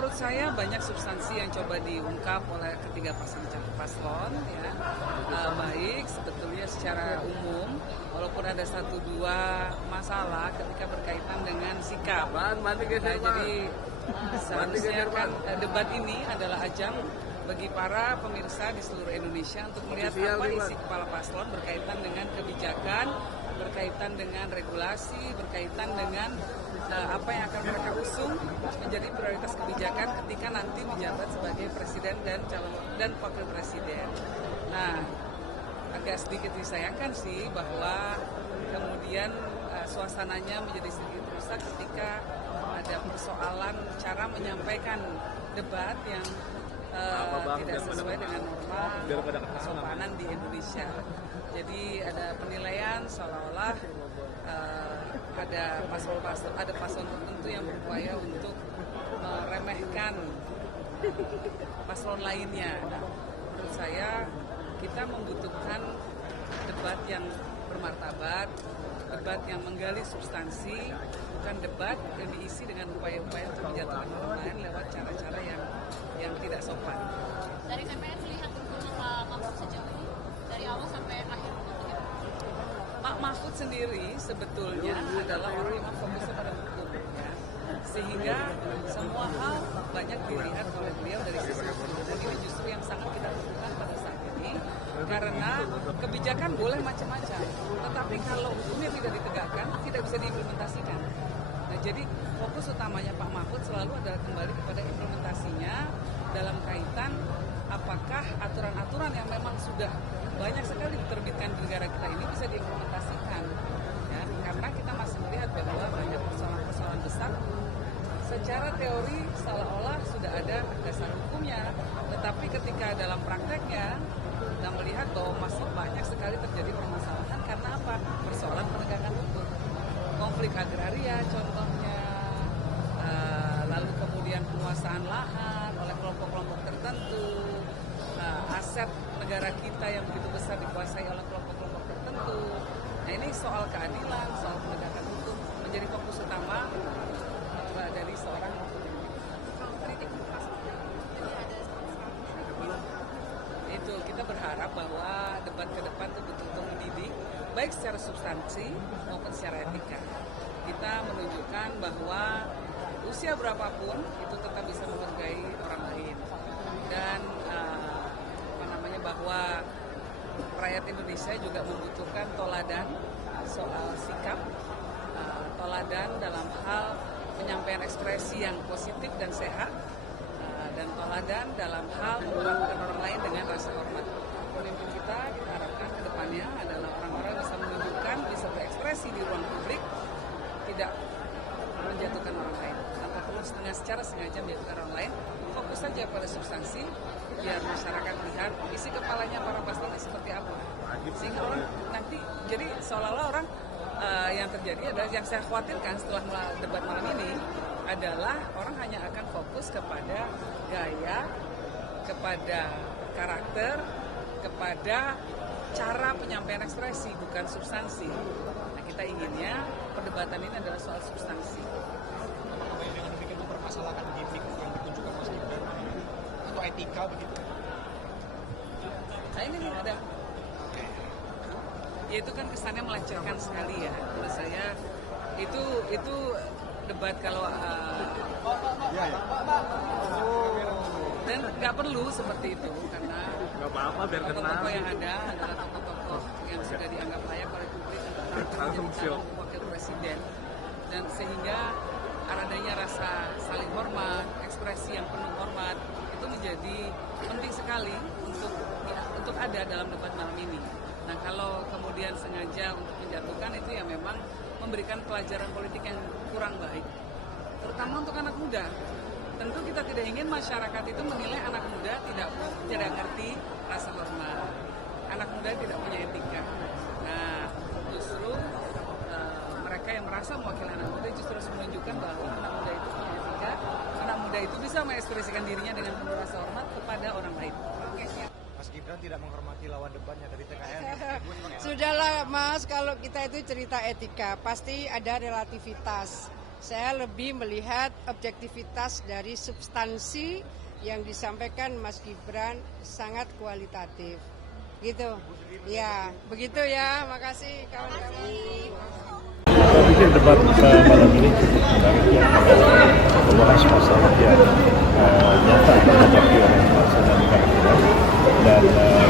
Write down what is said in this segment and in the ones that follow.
menurut saya banyak substansi yang coba diungkap oleh ketiga paslon, ya. Baik sebetulnya secara umum, walaupun ada satu dua masalah ketika berkaitan dengan sikap. Jadi seharusnya kan debat ini adalah ajang bagi para pemirsa di seluruh Indonesia untuk melihat apa isi kepala paslon berkaitan dengan kebijakan, berkaitan dengan regulasi, berkaitan dengan apa yang akan mereka usung menjadi prioritas kebijakan ketika nanti menjabat sebagai presiden dan wakil presiden. Nah, agak sedikit disayangkan sih bahwa kemudian suasananya menjadi sedikit rusak ketika ada persoalan cara menyampaikan debat yang tidak sesuai dengan norma kesopanan di Indonesia. Jadi ada penilaian seolah-olah ada paslon tertentu yang berupaya untuk meremehkan paslon lainnya. Nah, menurut saya kita membutuhkan debat yang bermartabat, debat yang menggali substansi, bukan debat yang diisi dengan upaya-upaya untuk menjatuhkan orang lain lewat cara-cara yang tidak sopan. Dari TPS lihat Pak Mahfud sejauh ini, dari awal sampai akhir. Pak Mahfud sendiri sebetulnya adalah orang yang fokusnya pada hukum, ya. Sehingga semua hal banyak dilihat oleh beliau dari sisi hukum. Dan ini justru yang sangat kita butuhkan pada saat ini, karena kebijakan boleh macam-macam, tetapi kalau hukumnya tidak ditegakkan, tidak bisa diimplementasikan. Nah, jadi fokus utamanya Pak Mahfud selalu adalah kembali kepada implementasinya dalam kaitan apakah aturan-aturan yang memang sudah banyak sekali diterbitkan di negara kita ini bisa diimplementasikan, ya, karena kita masih melihat bahwa banyak persoalan-persoalan besar secara teori seolah-olah sudah ada dasar hukumnya, tetapi ketika dalam prakteknya kita melihat bahwa masih banyak sekali terjadi permasalahan karena apa? Persoalan penegakan hukum, konflik agraria contohnya, lalu kemudian penguasaan lahan oleh kelompok-kelompok tertentu, aset negara kita yang begitu besar dikuasai oleh kelompok-kelompok tertentu. Nah, ini soal keadilan, soal penegakan hukum menjadi fokus utama dari seorang itu. Kita berharap bahwa debat ke depan itu betul-betul mendidik, baik secara substansi maupun secara etika. Kita menunjukkan bahwa usia berapapun itu tetap bisa menghargai orang lain, dan bahwa rakyat Indonesia juga membutuhkan toladan soal sikap, toladan dalam hal penyampaian ekspresi yang positif dan sehat, dan toladan dalam hal memperlakukan orang lain dengan rasa hormat. Pemimpin kita harapkan ke depannya adalah orang-orang bisa menunjukkan, bisa berekspresi di ruang publik, tidak menjatuhkan orang lain, tanpa perlu secara sengaja menjatuhkan orang lain. Fokus saja pada substansi, biar masyarakat lihat isi kepalanya para paslon seperti apa, sehingga orang nanti jadi seolah-olah orang yang terjadi adalah yang saya khawatirkan setelah debat malam ini adalah orang hanya akan fokus kepada gaya, kepada karakter, kepada cara penyampaian ekspresi, bukan substansi. Nah, kita inginnya perdebatan ini adalah soal substansi. Dengan demikian mempermasalahkan gimmick yang ditunjukkan Mas Gibran atau etika begitu? Nah, ini nih ada. Ya itu kan kesannya melecehkan sekali ya. Menurut saya itu debat kalau dan nggak perlu seperti itu, karena tokoh-tokoh yang ada adalah tokoh-tokoh yang sudah dianggap layak oleh publik untuk menjadi wakil presiden, dan sehingga adanya rasa saling hormat, ekspresi yang penuh hormat itu menjadi penting sekali untuk ada dalam debat malam ini. Nah, kalau kemudian sengaja untuk menjatuhkan itu ya memang memberikan pelajaran politik yang kurang baik, terutama untuk anak muda. Tentu kita tidak ingin masyarakat itu menilai anak muda tidak ngerti rasa hormat, anak muda tidak punya etika. Nah, justru mereka yang merasa mewakili anak muda justru harus menunjukkan bahwa anak muda itu punya etika, anak muda itu bisa mengekspresikan dirinya dengan penuh rasa hormat kepada orang lain. Mas Gibran tidak menghormati lawan debatnya dari TKN. Sudahlah Mas, kalau kita itu cerita etika, pasti ada relativitas. Saya lebih melihat objektivitas dari substansi yang disampaikan Mas Gibran sangat kualitatif. Gitu. Ya, begitu ya. Makasih kawan-kawan. Saya pikir debat malam ini cukup menarik ya, membahas masalah yang nyata dihadapi oleh bangsa dan negara kita, dan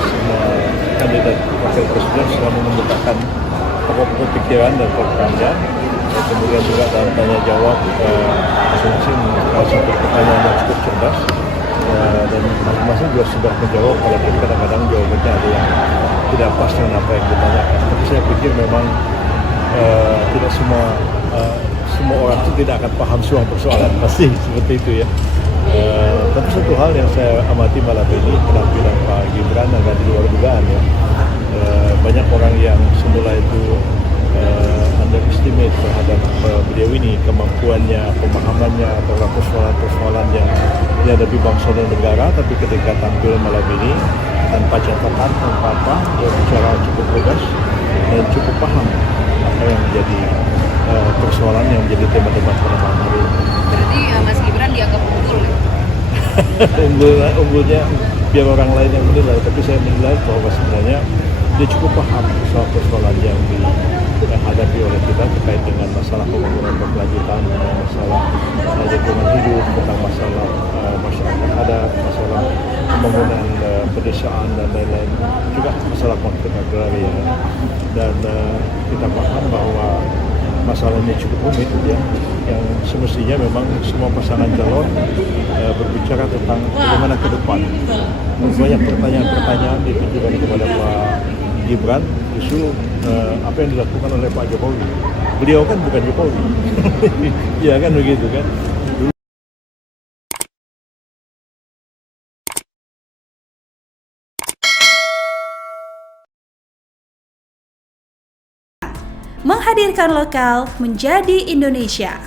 semua kandidat wakil presiden sudah mengemukakan pokok-pokok pikiran dan program-nya. Kemudian juga dalam tanya jawab masing-masing satu pertanyaan yang cukup cerdas, dan masing-masing juga sudah menjawab, walaupun kadang-kadang jawabannya ada yang tidak pas dengan apa yang ditanyakan. Tapi saya pikir memang tidak semua orang itu tidak akan paham semua persoalan, pasti seperti itu ya. Tapi satu hal yang saya amati malam ini, penampilan Pak Gibran agak di luar dugaan ya. Banyak orang yang semula itu underestimate terhadap beliau ini, kemampuannya, pemahamannya terhadap persoalan-persoalan yang dihadapi bangsa dan negara. Tapi ketika tampil malam ini tanpa catatan, tanpa apa, dia bicara cukup lugas dan cukup paham apa yang menjadi persoalan yang menjadi tema debat pada malam hari ini. Berarti Mas Gibran dianggap unggul ya? Unggulnya biar orang lain yang menilai, tapi saya menilai bahwa sebenarnya dia cukup paham persoalan yang dihadapi oleh kita terkait dengan masalah pembangunan berkelanjutan, masalah lingkungan hidup, tentang masalah masyarakat adat, masalah pembangunan pedesaan dan lain-lain, juga masalah konflik agraria. Dan kita paham bahwa masalahnya cukup rumit ya, yang semestinya memang semua pasangan calon berbicara tentang bagaimana ke depan. Banyak pertanyaan-pertanyaan ditujukan kepada Pak Gibran, justru apa yang dilakukan oleh Pak Jokowi. Beliau kan bukan Jokowi, ya kan begitu kan. Menghadirkan lokal menjadi Indonesia.